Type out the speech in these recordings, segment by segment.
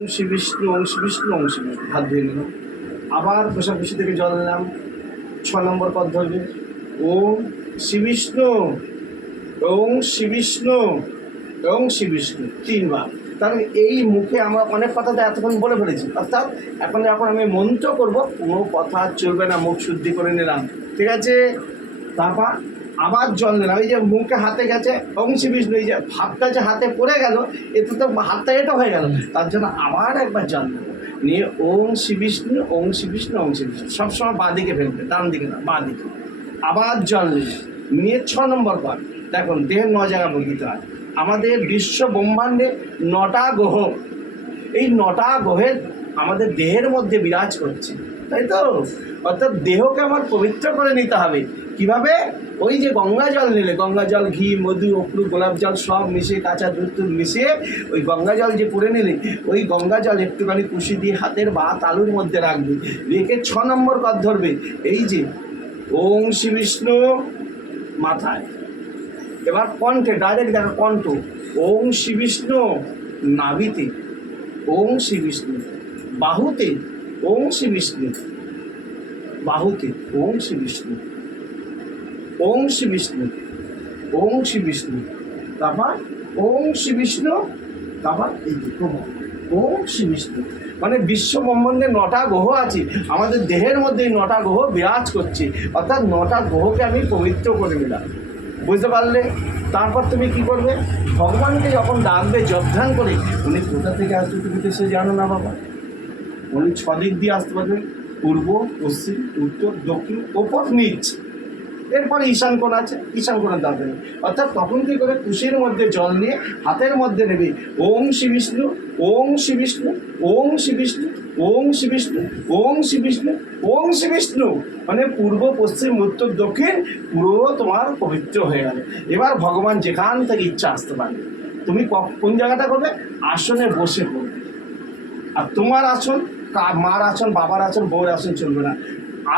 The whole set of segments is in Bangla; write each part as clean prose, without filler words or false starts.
শ্রী বিষ্ণু ওং শ্রী বিষ্ণু ওং শ্রী বিষ্ণু হাত ধুয়ে নিলাম। আবার কোষাকুষি থেকে জল নিলাম। 6 নম্বর পদ ধরবে ওং শ্রী বিষ্ণু ওং শ্রী বিষ্ণু ওং শ্রী বিষ্ণু 3 বার। কারণ এই মুখে আমরা অনেক কথা তো এতক্ষণ বলে ফেলেছি, অর্থাৎ এখন আমি মন্ত্র করব, কোনো কথা চলবে না, মুখ শুদ্ধি করে নিলাম, ঠিক আছে। তারপর আবার জল নিলাম। এই যে মুখে হাতে গেছে ওং শ্রী বিষ্ণু, এই যে ভাতটা যে হাতে পড়ে গেল, এতে তো হাতটা এটা হয়ে গেল, তার জন্য আবার একবার জল নেব, নিয়ে ওং শ্রী বিষ্ণু ওং শ্রী বিষ্ণু ওং শ্রী বিষ্ণু সবসময় বাঁ দিকে ফেলবে, ডান দিকে না, বাঁ দিকে। আবার জল নিয়ে 6 নম্বর পর দেখুন দেহের 9 জায়গা বলতে হয়। আমাদের বিশ্ব ব্রহ্মাণ্ডে 9টা গ্রহ, এই 9টা গ্রহের আমাদের দেহের মধ্যে বিরাজ করছে, তাই তো। অর্থাৎ দেহকে আমার পবিত্র করে নিতে হবে। কিভাবে? ওই যে গঙ্গা জল নিলে, গঙ্গা জল, ঘি, মধু, অপরু, গোলাপ জল সব মিশিয়ে, কাঁচা দুধ মিশিয়ে ওই গঙ্গা জল যে পুড়ে নিলে, ওই গঙ্গা জল একটুখানি কুশি দিয়ে হাতের বা তালুর মধ্যে রাখবে, রেখে 6 নম্বর পদ ধরবে। এই যে ওং শ্রী বিষ্ণু মাথায়, এবার কণ্ঠে ডাইরেক্ট দেখো কণ্ঠ, ওং শ্রী বিষ্ণু নাভিতে, ওং শ্রী বিষ্ণু বাহুতে, ওং শ্রী বিষ্ণু বাহুতে, ওং শ্রী বিষ্ণু, ওং শ্রী বিষ্ণু, ওং শ্রী বিষ্ণু, তারপর ওং শ্রী বিষ্ণু, তারপর এই দুটো ওং শ্রী বিষ্ণু। মানে বিশ্ব ব্রহ্মাণ্ডে 9টা গ্রহ আছে, আমাদের দেহের মধ্যে 9টা গ্রহ বিরাজ করছে, অর্থাৎ 9টা গ্রহকে আমি পবিত্র করে নিলাম, বুঝতে পারলে। তারপর তুমি কি করবে? ভগবানকে যখন ডাকবে জপধ্যান করে, উনি কোথা থেকে আসবে তুমি তো সে জানো না বাবা। উনি 6 দিক দিয়ে আসতে পারবে, পূর্ব, পশ্চিম, উত্তর, দক্ষিণ, ওপর, নিচ, এরপরে ঈশান কোণ আছে, ঈশান কোণের দরকার নেই। অর্থাৎ তখন কী করে কুশির মধ্যে জল নিয়ে হাতের মধ্যে নেবে ওং শ্রী বিষ্ণু ওং শ্রী বিষ্ণু ওং শ্রী বিষ্ণু ওং শ্রী বিষ্ণু ওং শ্রী বিষ্ণু ওং শ্রী বিষ্ণু, মানে পূর্ব, পশ্চিম, উত্তর, দক্ষিণ পুরো তোমার পবিত্র হয়ে গেল। এবার ভগবান যেখান থেকে ইচ্ছা আসতে পারবে। তুমি কোন জায়গাটা করবে? আসনে বসে করবে। আর তোমার আসন, মার আসন, বাবার আসন, বউর আসন চলবে না।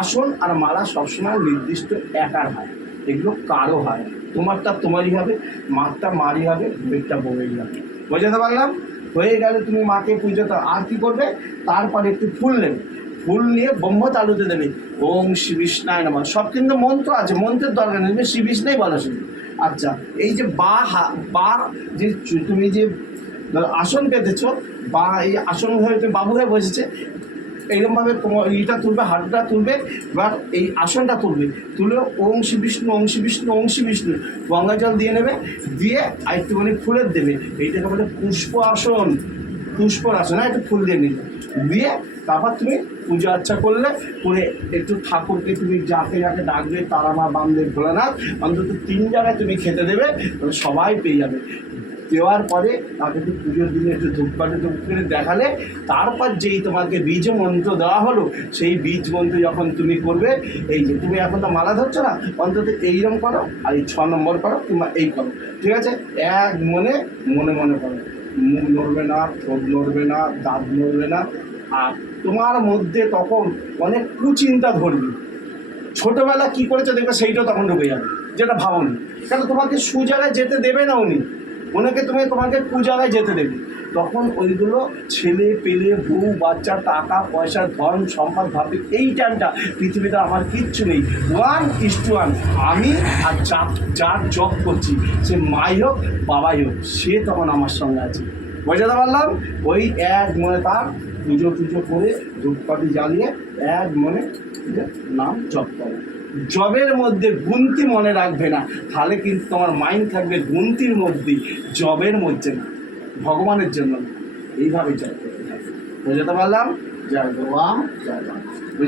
আসন আর মালা সবসময় নির্দিষ্ট একার হয়, এগুলো কারো হয়। তোমারটা তোমারই হবে, মারটা মারই হবে, বউয়েরটা বউয়েরই হবে। বোঝাতে পারলাম? হয়ে গেলে তুমি মাকে পুজো দাও। আর কী করবে? তারপরে একটু ফুল নেবে, ফুল নিয়ে ব্রহ্ম তালুতে দেবে ওং শ্রী বিষ্ণায় নমঃ। সব কিন্তু মন্ত্র আছে, মন্ত্রের দরকার নেই, শ্রী বিষ্ণুই বলো শুধু। আচ্ছা, এই যে বা যে তুমি যে আসন পেতেছ, বা এই আসন হয়ে বাবু হয়ে বসেছে, এইরকমভাবে ইটা তুলবে, হাতটা তুলবে, এবার এই আসনটা তুলবে, তুলে ওং শ্রী বিষ্ণু ওং শ্রী বিষ্ণু ওং শ্রী বিষ্ণু গঙ্গা জল দিয়ে নেবে, দিয়ে আর একটুখানি ফুলের দেবে। এইটাকে বলে পুষ্প আসন, পুষ্পর আসন। হ্যাঁ, একটু ফুল দিয়ে নিলে, দিয়ে তারপর তুমি পুজো আর্চা করলে, করে একটু ঠাকুরকে তুমি যাকে যাকে ডাকবে, তারা মা, বামদেব, ভোলানাথ, অন্তত 3 জায়গায় তুমি খেতে দেবে, তাহলে সবাই পেয়ে যাবে। দেওয়ার পরে তাকে একটু পুজোর দিনে একটু ধূপকাঠি করে দেখালে, তারপর যেই তোমাকে বীজ মন্ত্র দেওয়া হলো, সেই বীজ মন্ত্র যখন তুমি করবে, এই যে তুমি এখন তো মালা ধরছো না, অন্তত এইরকম করো, আর এই 6 নম্বর করো, কিংবা এই করো, ঠিক আছে। এক মনে মনে মনে করো, মুখ নড়বে না, ঠোঁট নড়বে না, দাঁত নড়বে না। আর তোমার মধ্যে তখন অনেক কুচিন্তা ধরবে, ছোটোবেলা কী করেছো দেখবে, সেইটাও তখন ঢুকে যাবে, যেটা ভাবনি। কারণ তোমাকে সুজায়গায় যেতে দেবে না উনি, ওনাকে তোমাকে কুজায়গায় যেতে দেবে। তখন ওইগুলো ছেলে পেলে, বউ বাচ্চা, টাকা পয়সা, ধন সম্পদ ভাববে, এই টাইমটা পৃথিবীতে আমার কিচ্ছু নেই, 1:1 আমি আর যার জব করছি, সে মাই হোক বাবাই হোক, সে তখন আমার সঙ্গে আছে। বোঝাতে পারলাম? ওই এক মনে তার পুজো করে ধূপকাঠি জ্বালিয়ে এক মনে নাম জপ করে। জবের মধ্যে গুনতি মনে রাখবে না, তাহলে কিন্তু তোমার মাইন্ড থাকবে গুনতির মধ্যেই, জবের মধ্যে না, ভগবানের জন্য। এইভাবে জব করতে থাকবে। বোঝাতে পারলাম? জয় ভগবান, জয় ভগবান।